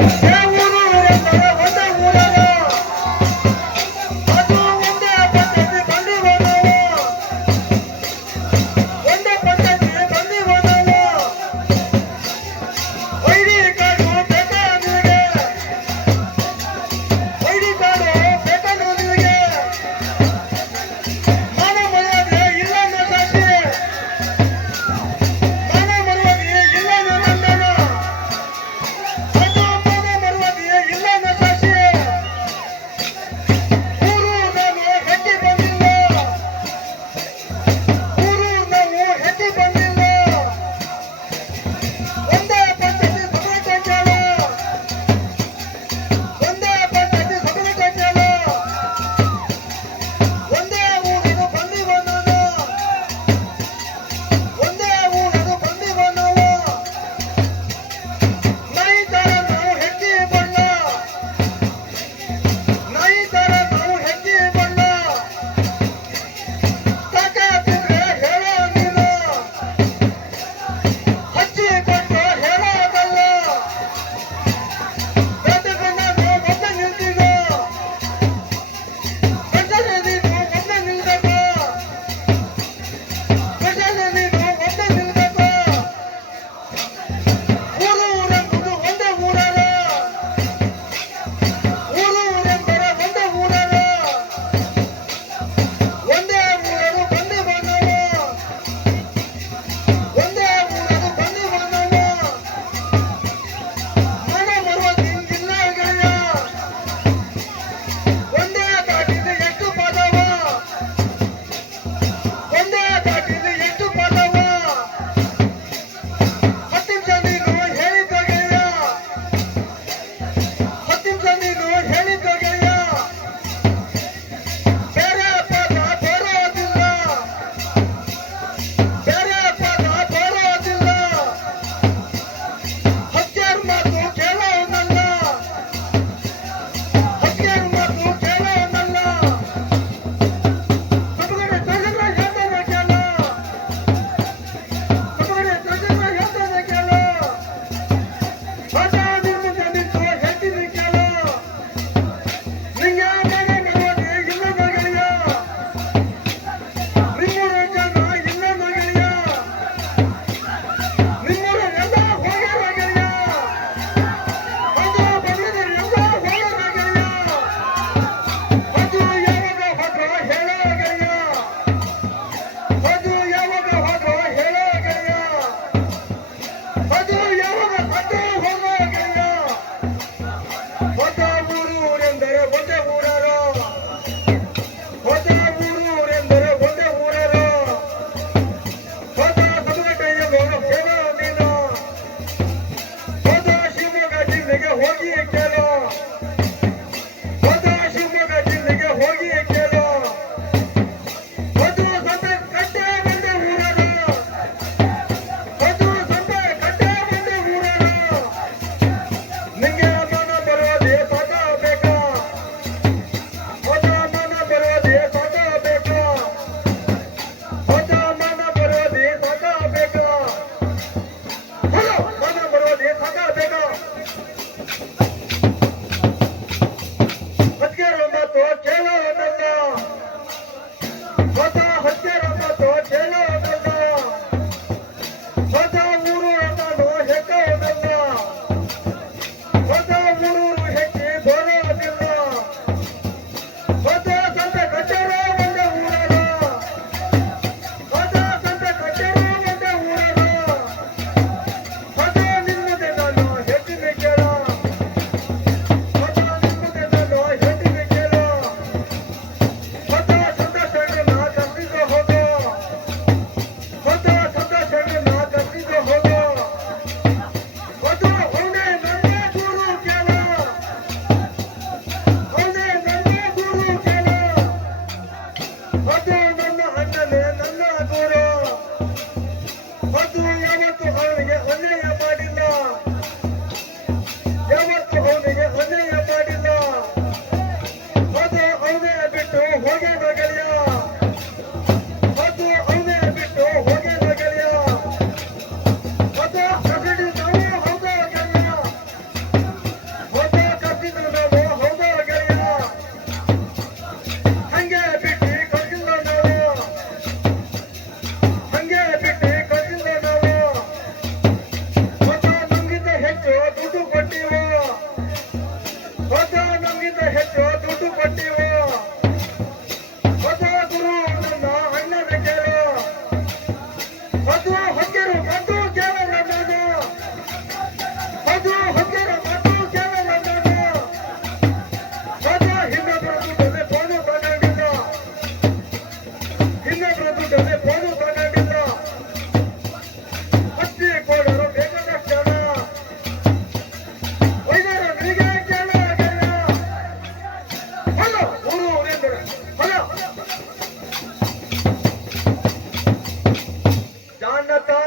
Thank you.